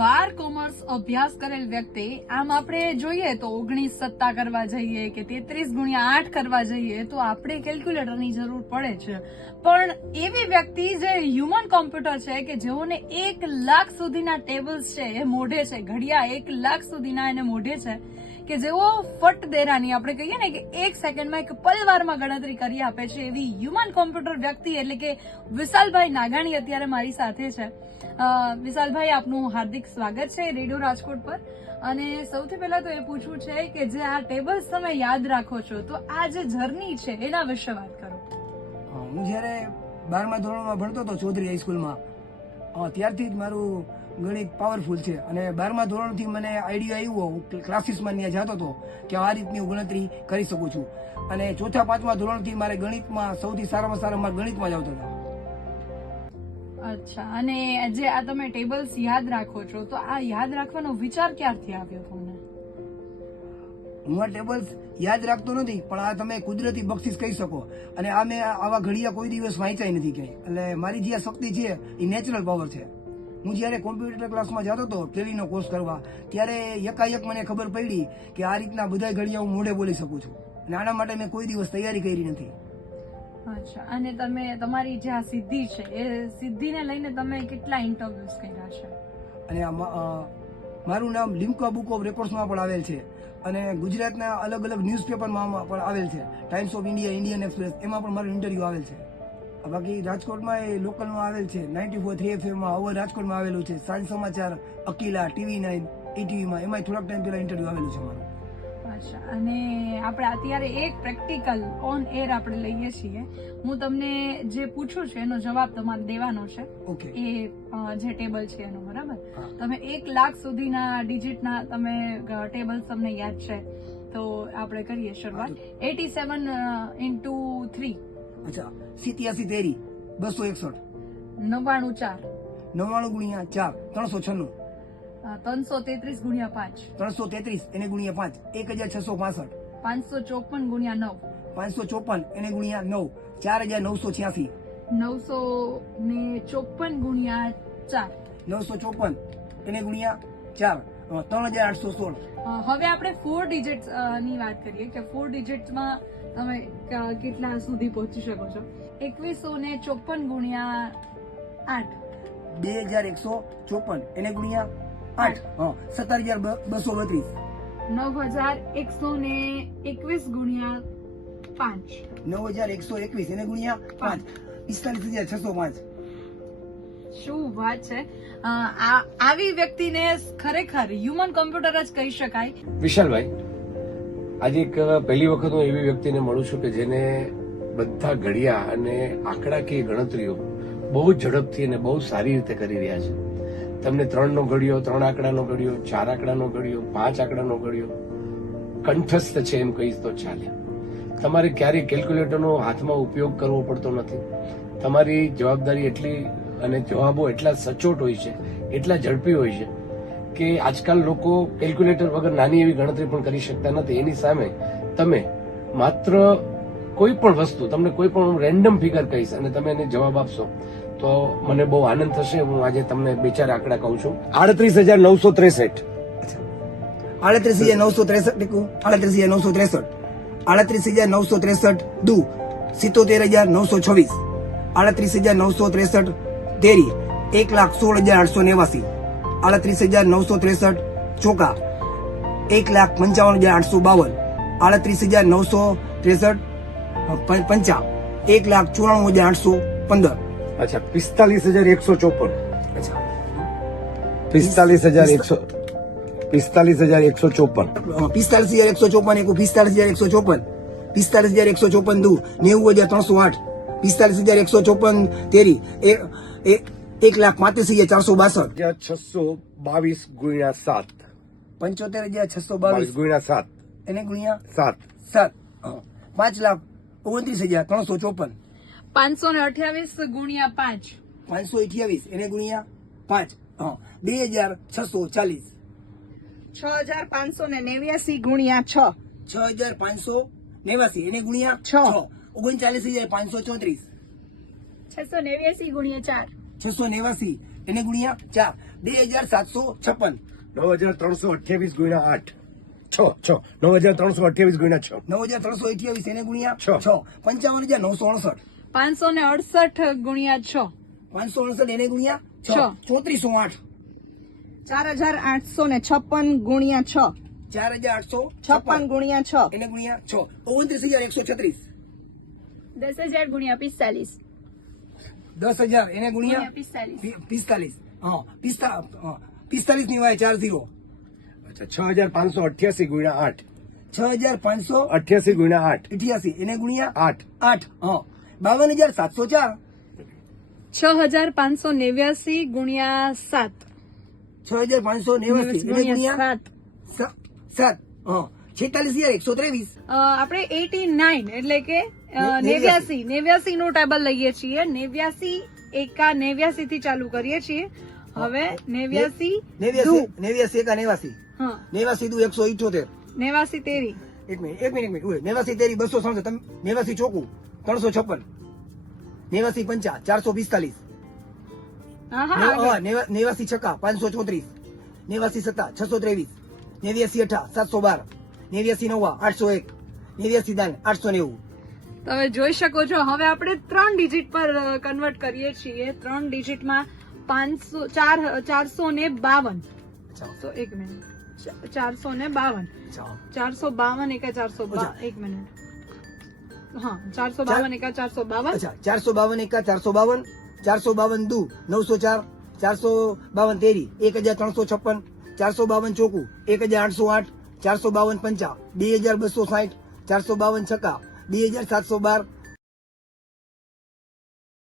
12 commerce અભ્યાસ કરેલ વ્યક્તિ આમ આપણે જોઈએ તો 19 સત્તા કરવા જઈએ કે 33 ગુણ્યા 8 કરવા જઈએ તો આપણે કેલ્ક્યુલેટરની જરૂર પડે છે, પણ એવી વ્યક્તિ જે હ્યુમન કોમ્પ્યુટર છે કે જેઓને 1 લાખ સુધીના ટેબલ્સ છે એ મોઢે છે, ઘડિયા 1 લાખ સુધીના એને મોઢે છે કે જેઓ ફટ દેરાની આપણે કહીએ ને કે 1 સેકન્ડમાં એક પલવારમાં ગણતરી કરી આપે છે, એવી હ્યુમન કોમ્પ્યુટર વ્યક્તિ એટલે કે વિશાલભાઈ નાગાણી અત્યારે મારી સાથે છે. વિશાલભાઈ, આપનું હાર્દિક સ્વાગત છે રેડિયો રાજકોટ પર. અને સૌથી પહેલા તો એ પૂછવું છે કે જે આ ટેબલ્સ તમે યાદ રાખો છો તો આ જે જર્ની છે એના વિશે વાત કરો. હું જયારે 12મા ધોરણમાં ભણતો હતો ચૌધરી હાઈસ્કૂલમાં, ત્યારથી જ મારું ગણિત પાવરફુલ છે અને 12મા ધોરણથી મને આઈડિયા આવ્યો, ક્લાસીસમાં ત્યાં જતો હતો કે આ રીતની હું ગણતરી કરી શકું છું. અને 4થા 5મા ધોરણથી મારે ગણિતમાં સૌથી સારામાં સારા માર્ક ગણિતમાં જ આવતા હતા. અચ્છા, અને જે આ તમે ટેબલ્સ યાદ રાખો છો તો આ યાદ રાખવાનો વિચાર ક્યારથી આવ્યો તમને? હું આ ટેબલ્સ યાદ રાખતો નથી, પણ આ તમે કુદરતી બક્ષિસ કહી શકો. અને આ મેં આવા ઘડિયા કોઈ દિવસ વાંચ્યા નથી ક્યાંય. એટલે મારી જે આ શક્તિ છે એ નેચરલ પાવર છે. હું જયારે કોમ્પ્યુટર ક્લાસમાં જતો હતો ટેલીનો કોર્સ કરવા, ત્યારે એકાએક મને ખબર પડી કે આ રીતના બધા ઘડિયા હું મોઢે બોલી શકું છું. અને આના માટે મેં કોઈ દિવસ તૈયારી કરી નથી. અચ્છા, અને તમે તમારી જે આ સિદ્ધિ છે એ સિદ્ધિને લઈને તમે કેટલા ઇન્ટરવ્યુઝ કર્યા છે? અને મારું નામ લિમ્કા બુક ઓફ રેકોર્ડ્સમાં પણ આવેલ છે અને ગુજરાતના અલગ અલગ ન્યૂઝપેપરમાં પણ આવેલ છે. Times of India, Indian express, એમાં પણ મારું ઇન્ટરવ્યુ આવેલ છે. બાકી રાજકોટમાં એ લોકલમાં આવેલ છે, 94.3 FM અવર રાજકોટમાં આવેલું છે, સાંજ સમાચાર, અકીલા, TV9, ETVમાં, એમાં થોડાક ટાઈમ પહેલા ઇન્ટરવ્યુ આવેલું છે મારું. અચ્છા, અને આપણે અત્યારે એક પ્રેક્ટિકલ ઓન એર આપણે લઈએ છીએ. હું તમને જે પૂછું છું એનો જવાબ તમારે દેવાનો છે. ઓકે. એ જે ટેબલ છે એનો, બરાબર? તમે 1 લાખ સુધીના ડિજિટના તમે ટેબલ તમને યાદ છે તો આપણે કરીએ શરૂઆત. 87 into 3. અચ્છા, 87 તેરી 261, 99 99 ગુણ્યા 4 396, 333 ગુણ્યા 5, 333 એને ગુણ્યા 5 1665, 554 ગુણ્યા 9, 554 એને ગુણ્યા 9 4986, 954 ગુણ્યા 4, 954 એને ગુણ્યા 4 3816. હવે આપણે 4 ડિજિટ્સ ની વાત કરીએ કે 4 ડિજિટ્સમાં તમે કેટલા સુધી પહોંચી શકો છો? 2154 ગુણ્યા 8, 2154 એને ગુણ્યા 8 17232, 9121 ગુણ્યા 5, 9121 એને ગુણ્યા 5 45605. શું વાત છે! આવી વ્યક્તિને ખરેખર હ્યુમન કોમ્પ્યુટર જ કહી શકાય. વિશાલભાઈ, આજે એક પહેલી વખત હું એવી વ્યક્તિને મળું છું કે જેને બધા ઘડિયા અને આંકડાકીય ગણતરીઓ બહુ ઝડપથી અને બહુ સારી રીતે કરી રહ્યા છે. તમને 3 નો ઘડિયો, 3 આંકડાનો ઘડિયો, 4 આંકડાનો ઘડિયો, 5 આંકડાનો ઘડિયો કંઠસ્થ છે એમ કહીશ તો ચાલે. તમારે ક્યારેય કેલ્ક્યુલેટરનો હાથમાં ઉપયોગ કરવો પડતો નથી. તમારી જવાબદારી એટલી અને જવાબો એટલા સચોટ હોય છે, એટલા ઝડપી હોય છે કે આજકાલ લોકો કેલ્ક્યુલેટર વગર નાની એવી ગણતરી પણ કરી શકતા નથી. એની સામે તમે માત્ર કોઈ પણ વસ્તુ, તમને કોઈ પણ રેન્ડમ ફિગર કહીશ અને તમે એને જવાબ આપશો તો મને બહુ આનંદ થશે. હું આજે તમને 2-4 આંકડા કહું છું. 38963, 38963, 38963, 38963 દુ 77926, 38963 તેરી 1,16,889, 38963 ચોકા 1,55,852, 38963 પંચા 1,94,815. અચ્છા, 45,154. અચ્છા, 45,154, 45,154, 45,154 45,154, 45,154 દુ 90,308, 45,154 તેરી 1,35,462, 622 ગુણ્યા 7, 75,622 ગુણ્યા 7, એને ગુણ્યા 7, 7 5,29,354, 528 ગુણ્યા 5, 528 એને ગુણ્યા 5 2,640, 6,589 ગુણ્યા 6, 6,589 એને ગુણ્યા 6 39,534, 689 ગુણ્યા 4, 689 એને ગુણ્યા 4 2756 9,328 ગુણ્યા 8 6 9,328 ગુણ્યા 6 9,328 એને ગુણ્યા છ. 6 55,968 568 ગુણ્યા 6 568 એને ગુણ્યા છ. 6 3408 4,856 ગુણ્યા 6 4,856 ગુણ્યા 6 એને ગુણ્યા 6 29,136 10,000 ગુણ્યા 45 10,000 એને ગુણ્યા 45 હા 45 ની વાય 40 અચ્છા 6,588 ગુણ્યા 8 6,588 88 ગુણ્યા 8 એને ગુણ્યા 8 8 હા 52,704 6,589 ગુણ્યા 7 6,589 એને ગુણ્યા 7 હા 46,123 આપણે 89 એટલે કે 89 નું ટેબલ લઈએ છીએ 89 થી ચાલુ કરીએ છીએ હવે 89 89 હા 89 દુ 178 89 તેરી એક મિનિટ 89 તેરી 267 તમે 89 ચોકું 356 89 પંચા 445 હા હા આગળ. 89 છક્કા 534 89 સત્તા 623 89 અઠા 712 89 નવા 801 89 દાન 890 તમે જોઈ શકો છો હવે આપણે 3 ડિજિટ પર કન્વર્ટ કરીએ છીએ 3 ડિજિટમાં 452 તો એક મિનિટ 452 452 એકા 452 એક મિનિટ હા 452 એકા 452 અચ્છા 452 એકા 452 452 દુ 904 452 તેરી 1,356 452 ચોકું 1,808 452 પંચા 2,260 452 છક્કા 2,712